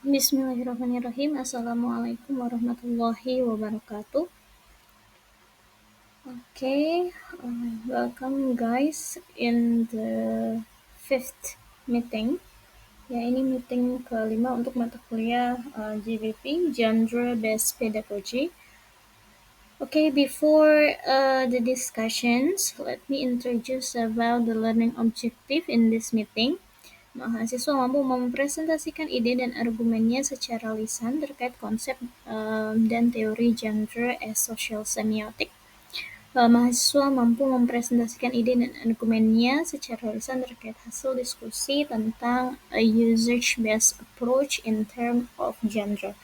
Bismillahirrahmanirrahim. Assalamualaikum warahmatullahi wabarakatuh. Okay, welcome guys in the fifth meeting. Ya, ini meeting kelima untuk mata kuliah GBP, Gender Based Pedagogy. Okay, before the discussions, let me introduce about the learning objective in this meeting. Mahasiswa mampu mempresentasikan ide dan argumennya secara lisan terkait konsep dan teori gender as social semiotic. Mahasiswa mampu mempresentasikan ide dan argumennya secara lisan terkait hasil diskusi tentang a usage-based approach in terms of gender.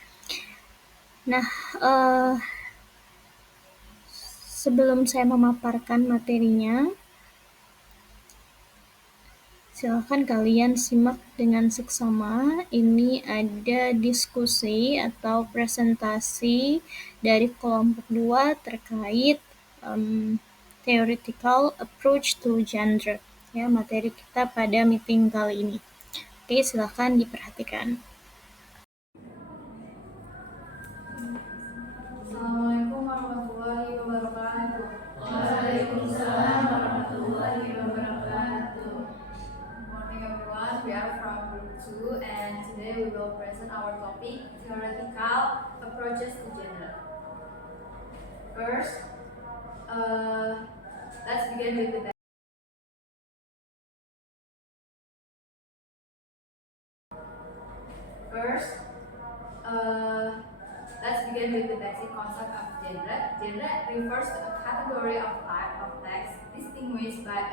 Nah, sebelum saya memaparkan materinya, silakan kalian simak dengan seksama. Ini ada diskusi atau presentasi dari kelompok 2 terkait theoretical approach to gender. Ya, materi kita pada meeting kali ini. Oke, silakan diperhatikan. Assalamualaikum warahmatullahi wabarakatuh. Waalaikumsalam warahmatullahi wabarakatuh. Good morning everyone, we are from group 2 and today we will present our topic, theoretical approaches to gender. First, let's begin with the basic concept of gender. Gender refers to a category of type of text distinguished by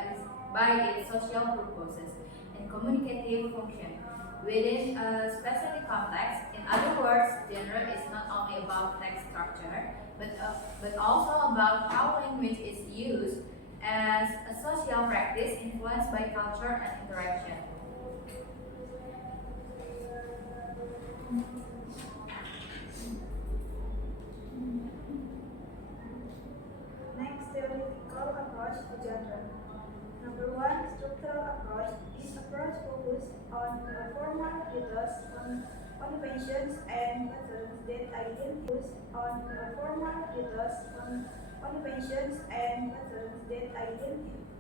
its social purposes and communicative function within a specific context. In other words, gender is not only about text structure, but also about how language is used as a social practice influenced by culture and interaction. Next, theoretical approach to gender. Number 1, structural approach. This approach focuses on the formal methods, conventions, and patterns that identify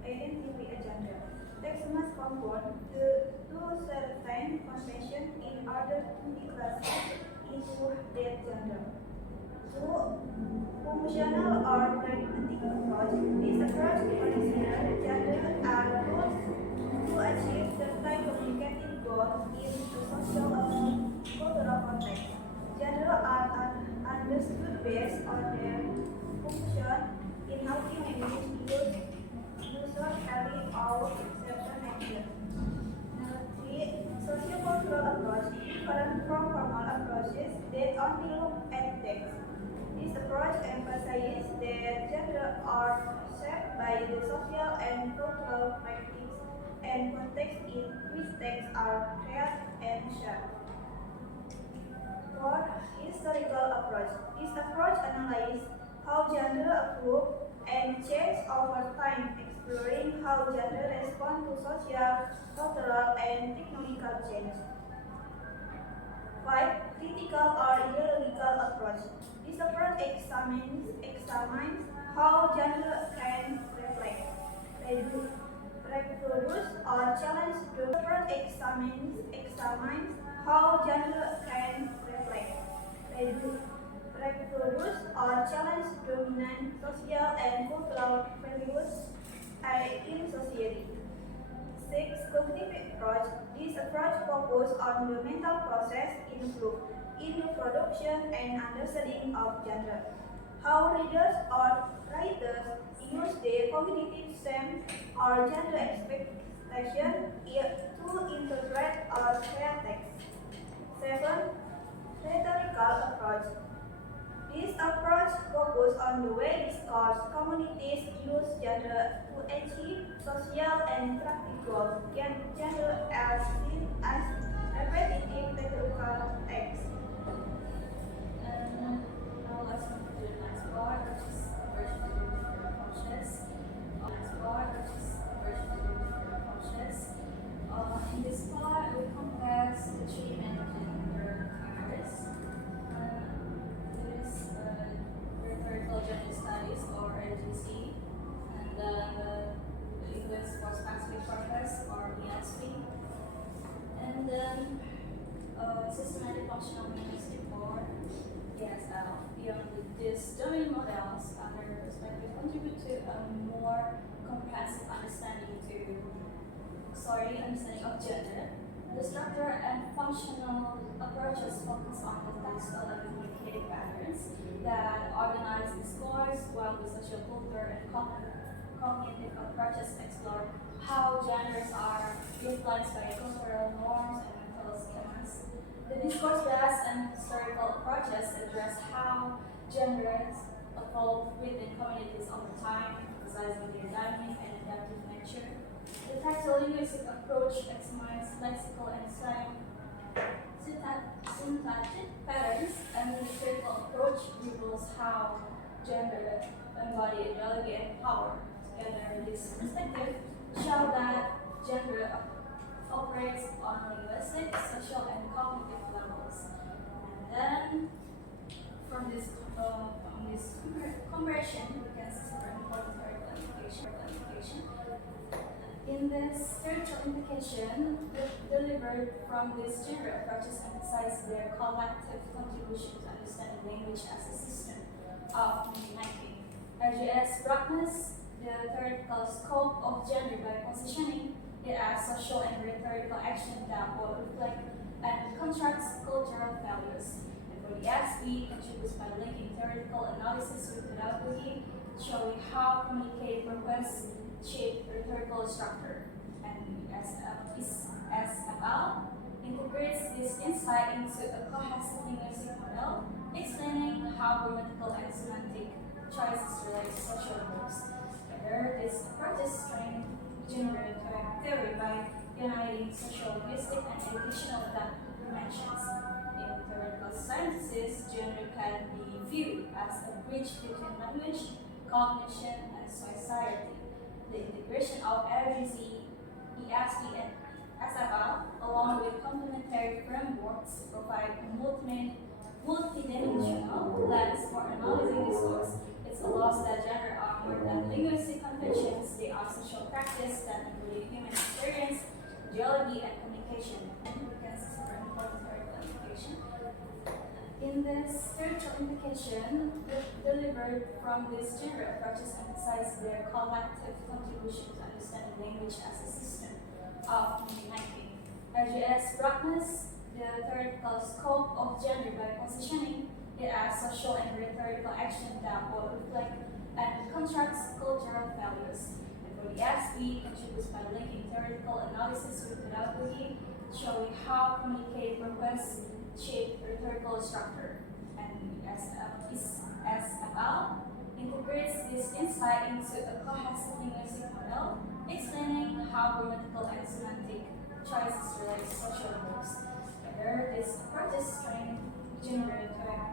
a gender. Text must conform to certain conventions in order to be classified into that gender. 2. Functional or pragmatic approach. This approach considers gender as tools to achieve certain communicative goals in a social or cultural context. Gender are understood based on their function in helping users carry out certain actions. Number 3. Sociocultural approach. Different from formal approaches that only look at text. This approach emphasizes that gender are shaped by the social and cultural practices and context in which texts are created and shared. 4. Historical approach. This approach analyzes how gender evolve and change over time, exploring how gender responds to social, cultural, and technological change. 5. Critical or ideological approach. This approach examines how gender can reflect, reproduce, or challenge. The approach examines how gender can reflect, reproduce, or challenge dominant social and cultural values in society. 6. Cognitive approach. This approach focuses on the mental process involved in the production and understanding of gender. How readers or writers use their cognitive sense or gender expectation to interpret or share text. 7. Rhetorical approach. This approach focuses on the way discourse communities use gender to achieve social and practical goals. Gender as seen as repetitive rhetorical text. Now let's move to the next part, which is version to different functions. In this part, we compare the three main gender systematic functional linguistic or ESL. Beyond these domain models, other perspectives contribute to a more comprehensive understanding of gender. The structure and functional approaches focus on the textual and communicative patterns that organize discourse, while the social culture and cognitive approaches explore how genders are influenced by cultural norms and mental schemas. The discourse-based and historical approaches address how genders evolve within communities over time, emphasizing their dynamic and adaptive nature. The textual-linguistic approach examines lexical and syntactic patterns, and the critical approach reveals how gender embody ideology and power. Together, this perspective show that gender operates on linguistic, social, and cognitive levels. And then, from this comparison, we can see some important clarification. In this spiritual implication, delivered from these gender approaches emphasize their collective contribution to understanding language as a system of communicating. RGS Bruckner's the theoretical scope of gender by positioning it as social and rhetorical action that will reflect and contrast cultural values. And for the XP contributes by linking theoretical analysis with pedagogy, showing how communicative purpose shape rhetorical structure. And SFL integrates this insight into a cohesive linguistic model, explaining how grammatical and semantic choices relate to social groups. Together, this approaches strengthen gender theory by uniting social, linguistic, and educational dimensions. In theoretical sciences, gender can be viewed as a bridge between language, cognition, and society. The integration of RGZ, ESP, and SFL, along with complementary frameworks, provide a multidimensional lens for analyzing discourse. It allows that gender are more than linguistic conventions, they are social practice that include human experience, geology, and communication. And we can see some important clarification. In this spiritual implication, delivered from these gender approaches emphasize their collective contribution to understanding language as a system of communicating. RGS Bruckner's the theoretical scope of gender by positioning it as social and rhetorical action that will reflect and contrast cultural values. And for the XP contributes by linking theoretical analysis with pedagogy, showing how communicative purpose shape rhetorical structure. And SFL integrates this insight into a cohesive linguistic model, explaining how grammatical and semantic choices relate to social groups. Together, this approaches strengthen gender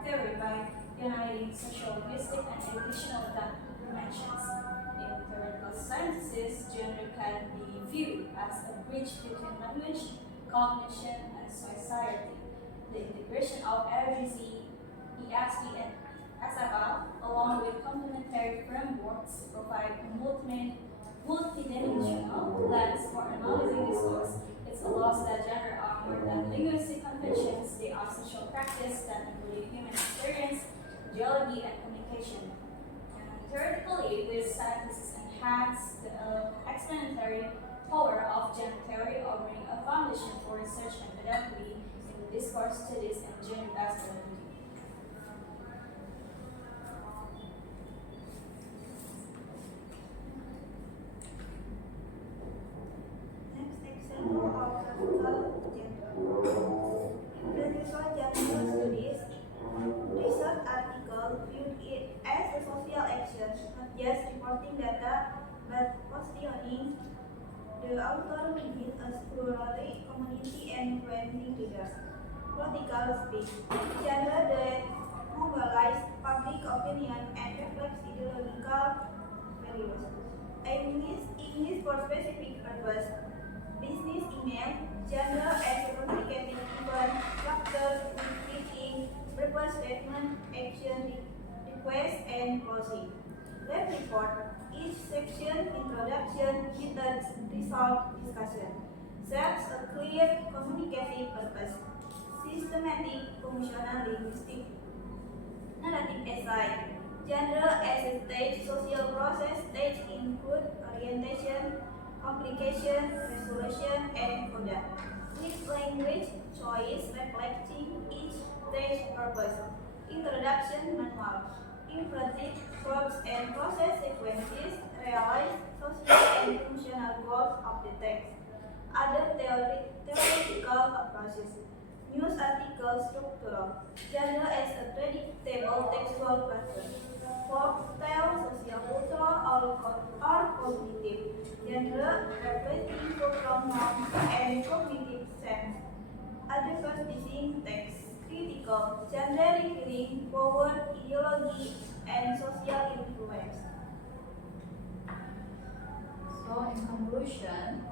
theory by uniting social, linguistic, and educational dimensions. In theoretical sciences, gender can be viewed as a bridge between language, cognition, and society. The integration of RGZ, ESP, and SFL, along with complementary frameworks, provide a multidimensional lens for analyzing discourse. It allows that gender are more than linguistic conventions, they are social practice that include human experience, geology, and communication. And theoretically, these sciences enhance the explanatory power of gender theory, offering a foundation for research and pedagogy in the discourse studies and gender-based pedagogy. Next example of classical gender. Classical gender studies research article viewed it as a social action, not just reporting data, but questioning the author within a scholarly community and influencing readers. Political speech. Gender that mobilize public opinion and reflects ideological values. English for specific purpose. Business email. Gender as a communicative event, structure, meeting, purpose statement, action, request, and closing. Lab report. Each section, introduction, methods, result, discussion. Sets a clear communicative purpose. System semantic, functional, linguistic. Narrative aside, genre as a stage social process stage include orientation, complication, resolution, and coda, with language choice reflecting each stage purpose. Introduction manual. Imperative verbs and process sequences realize social and functional goals of the text. Other theoretical approaches. News article structural. Genre as a predictable textual pattern. Folk tale, sociocultural, or cognitive. Genre reflecting cultural norms and cognitive sense. Advertising text. Critical. Genre revealing power, ideology, and social influence. So, in conclusion,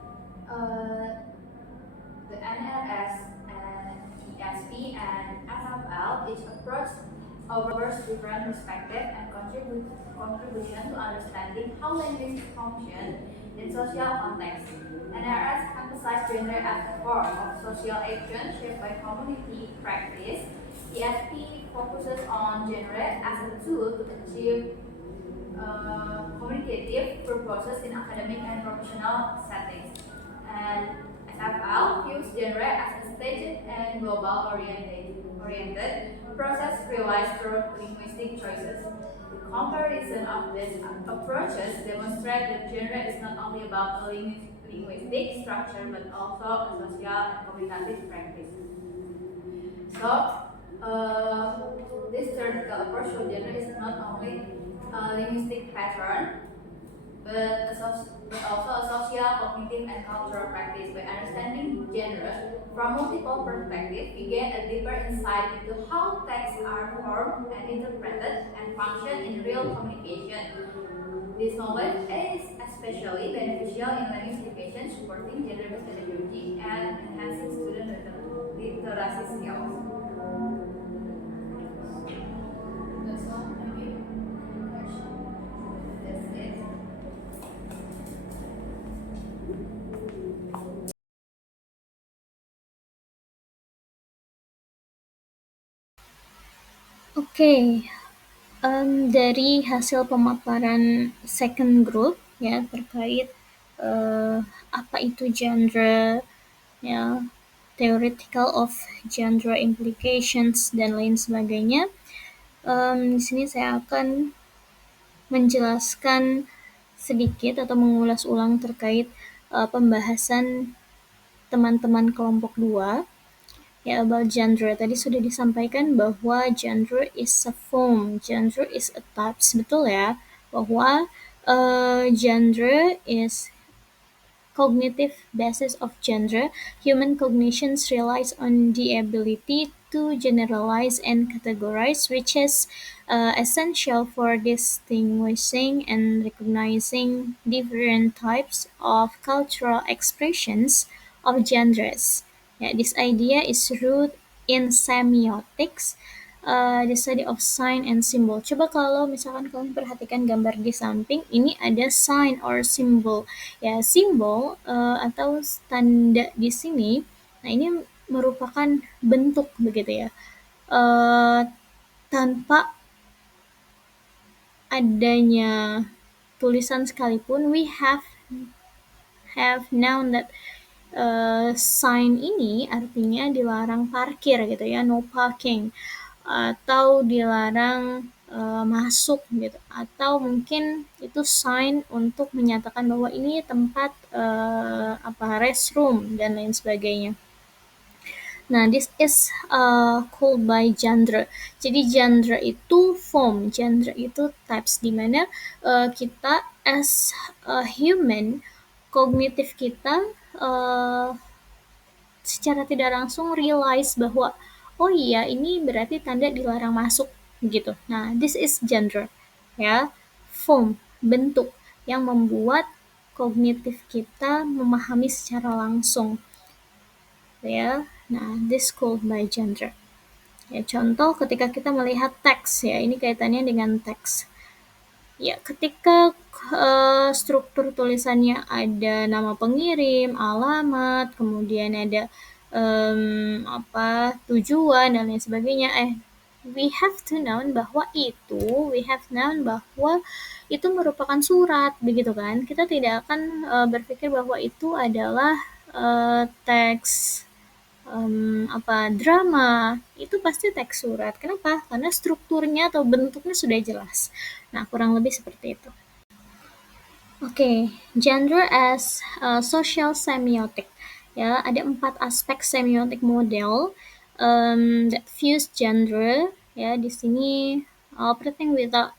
the NLS and ESP and SFL each approach offers different perspective and contribution to understanding how language function in social context. NRS emphasizes genre as a form of social action shaped by community practice. ESP focuses on genre as a tool to achieve communicative purposes in academic and professional settings. And SFL views genre as a staged and global oriented process realized through linguistic choices. The comparison of these approaches demonstrates that genre is not only about a linguistic structure but also a social and communicative practice. So, this theoretical approach to genre is not only a linguistic pattern, but also a social, cognitive, and cultural practice. By understanding genre from multiple perspectives, we gain a deeper insight into how texts are formed and interpreted and function in real communication. This knowledge is especially beneficial in language education, supporting genre-based pedagogy, and enhancing student literacy skills. That's all. Thank you. That's it. Oke, dari hasil pemaparan second group ya terkait apa itu genre, ya, theoretical of genre implications dan lain sebagainya. Di sini saya akan menjelaskan sedikit atau mengulas ulang terkait pembahasan teman-teman kelompok 2 ya about genre. Tadi sudah disampaikan bahwa genre is a form, genre is a types, betul ya, bahwa genre is cognitive basis of genre. Human cognitions relies on the ability to generalize and categorize, which is essential for distinguishing and recognizing different types of cultural expressions of genres. Yeah, this idea is rooted in semiotics, the study of sign and symbol. Coba kalau misalkan kalian perhatikan gambar di samping, ini ada sign or symbol. Ya, simbol atau tanda di sini, nah ini merupakan bentuk begitu ya. Tanpa adanya tulisan sekalipun, we have known that sign ini artinya dilarang parkir gitu ya, no parking, atau dilarang masuk gitu, atau mungkin itu sign untuk menyatakan bahwa ini tempat restroom dan lain sebagainya. Nah, this is called by genre. Jadi genre itu form, genre itu types, di mana kita as a human, kognitif kita secara tidak langsung realize bahwa oh iya ini berarti tanda dilarang masuk gitu. Nah, this is genre ya, form, bentuk yang membuat kognitif kita memahami secara langsung ya. Nah, this called by genre. Ya, contoh ketika kita melihat teks ya, ini kaitannya dengan teks. Ya, ketika struktur tulisannya ada nama pengirim, alamat, kemudian ada tujuan dan lain sebagainya. We have to known bahwa itu merupakan surat, begitu kan? Kita tidak akan berpikir bahwa itu adalah teks drama. Itu pasti teks surat. Kenapa? Karena strukturnya atau bentuknya sudah jelas. Nah, kurang lebih seperti itu. Oke, gender as social semiotic. Ya, ada 4 aspek semiotik model that fuse gender. Ya, di sini operating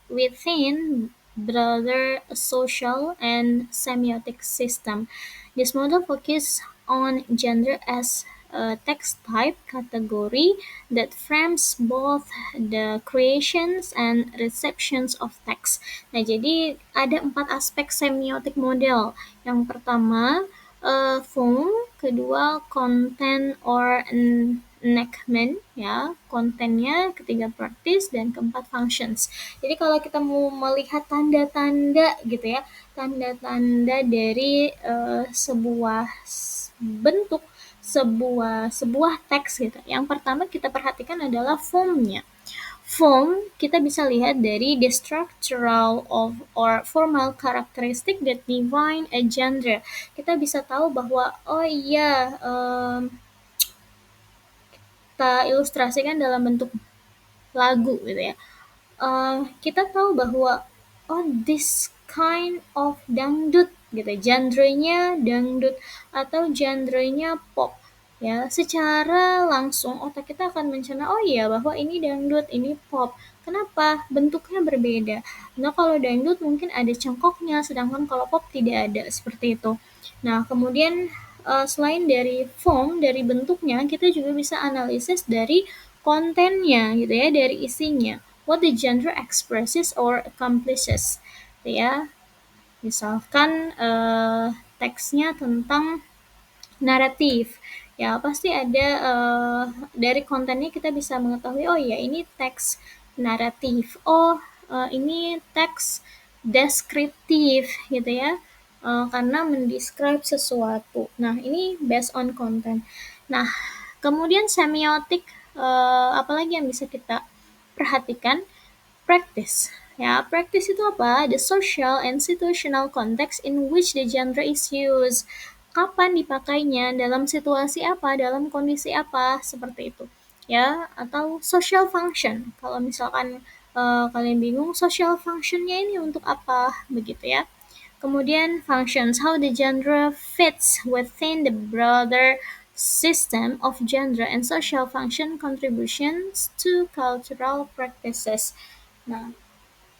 within broader social and semiotic system. This model focuses on gender as a text type category that frames both the creations and receptions of text. Nah, jadi ada 4 aspek semiotik model. Yang pertama, form, kedua content or enactment, ya, kontennya, ketiga practice, dan keempat functions. Jadi kalau kita mau melihat tanda-tanda gitu ya, tanda-tanda dari sebuah bentuk, sebuah teks gitu. Yang pertama kita perhatikan adalah formnya. Form kita bisa lihat dari the structural of or formal characteristic that define a genre. Kita bisa tahu bahwa oh iya kita ilustrasikan dalam bentuk lagu gitu ya. Kita tahu bahwa oh this kind of dangdut gitu, genrenya dangdut atau genrenya pop. Ya, secara langsung otak kita akan mencerna, oh iya bahwa ini dangdut, ini pop. Kenapa? Bentuknya berbeda. Nah, kalau dangdut mungkin ada cengkoknya, sedangkan kalau pop tidak ada, seperti itu. Nah, kemudian selain dari form, dari bentuknya, kita juga bisa analisis dari kontennya gitu ya, dari isinya. What the genre expresses or accomplishes. Gitu ya. Misalkan teksnya tentang naratif, ya pasti ada dari kontennya kita bisa mengetahui oh ya ini teks naratif, oh ini teks deskriptif gitu ya, karena mendescribe sesuatu. Nah ini based on content. Nah kemudian semiotik, apalagi yang bisa kita perhatikan? Practice. Ya, practice itu apa? The social and situational context in which the genre is used. Kapan dipakainya, dalam situasi apa, dalam kondisi apa, seperti itu. Ya, atau social function. Kalau misalkan kalian bingung, social functionnya ini untuk apa, begitu ya. Kemudian functions, how the genre fits within the broader system of genre and social function contributions to cultural practices. Nah,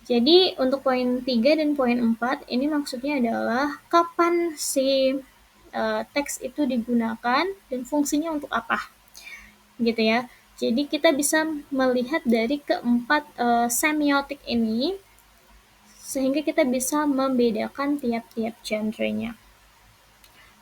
jadi untuk poin 3 dan poin 4 ini maksudnya adalah kapan si teks itu digunakan dan fungsinya untuk apa, gitu ya. Jadi kita bisa melihat dari keempat semiotik ini sehingga kita bisa membedakan tiap-tiap genrenya.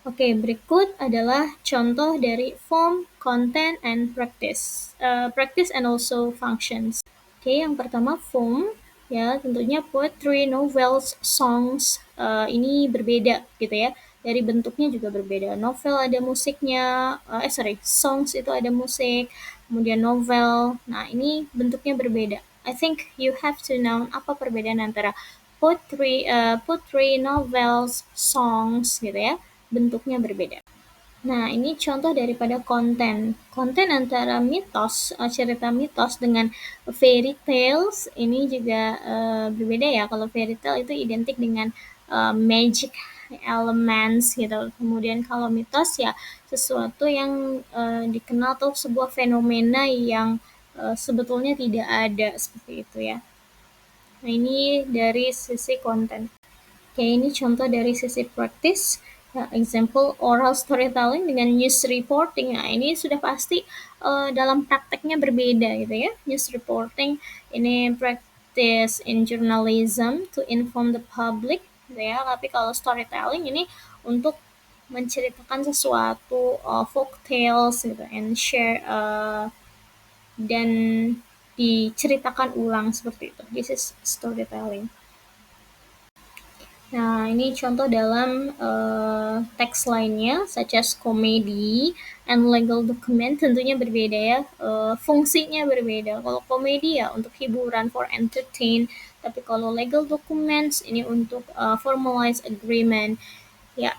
Oke, berikut adalah contoh dari form, content, and practice. Practice and also functions. Oke, yang pertama form, ya tentunya poetry, novels, songs, ini berbeda gitu ya. Dari bentuknya juga berbeda. Novel ada musiknya, songs itu ada musik, kemudian novel. Nah, ini bentuknya berbeda. I think you have to know apa perbedaan antara poetry, novels, songs gitu ya. Bentuknya berbeda. Nah, ini contoh daripada konten. Konten antara mitos, cerita mitos dengan fairy tales ini juga berbeda ya. Kalau fairy tale itu identik dengan magic elements gitu. Kemudian kalau mitos ya sesuatu yang dikenal atau sebuah fenomena yang sebetulnya tidak ada, seperti itu ya. Nah, ini dari sisi konten. Oke, ini contoh dari sisi praktis. Example oral storytelling dengan news reporting. Nah, ini sudah pasti dalam prakteknya berbeda gitu ya. News reporting ini practice in journalism to inform the public gitu ya. Tapi kalau storytelling ini untuk menceritakan sesuatu, folk tales gitu, and share dan diceritakan ulang seperti itu. This is storytelling. Nah, ini contoh dalam teks lainnya, such as comedy and legal document tentunya berbeda ya, fungsinya berbeda. Kalau komedi ya untuk hiburan, for entertain, tapi kalau legal documents ini untuk formalize agreement. Ya,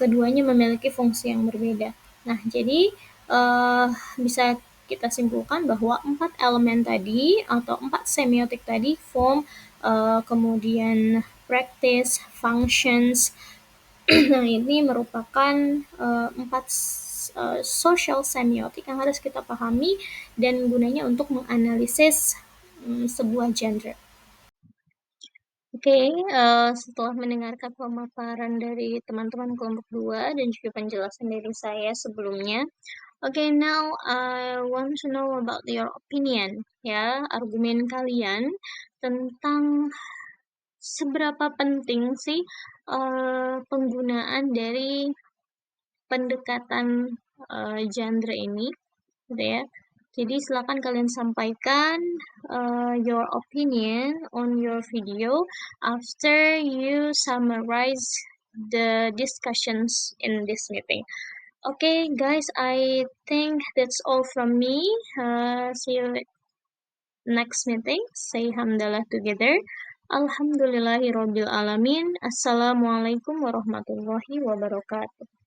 keduanya memiliki fungsi yang berbeda. Nah, jadi uh, bisa kita simpulkan bahwa 4 elemen tadi atau 4 semiotik tadi, form, kemudian practice, functions, nah ini merupakan 4 social semiotik yang harus kita pahami dan gunanya untuk menganalisis sebuah genre. Oke, setelah mendengarkan pemaparan dari teman-teman kelompok 2 dan juga penjelasan dari saya sebelumnya. Oke, now I want to know about your opinion, ya, argumen kalian tentang seberapa penting sih penggunaan dari pendekatan genre ini, gitu ya. Jadi silakan kalian sampaikan your opinion on your video after you summarize the discussions in this meeting. Okay, guys, I think that's all from me. See you next meeting. Say hamdalah together. Alhamdulillahirobbil alamin. Assalamualaikum warahmatullahi wabarakatuh.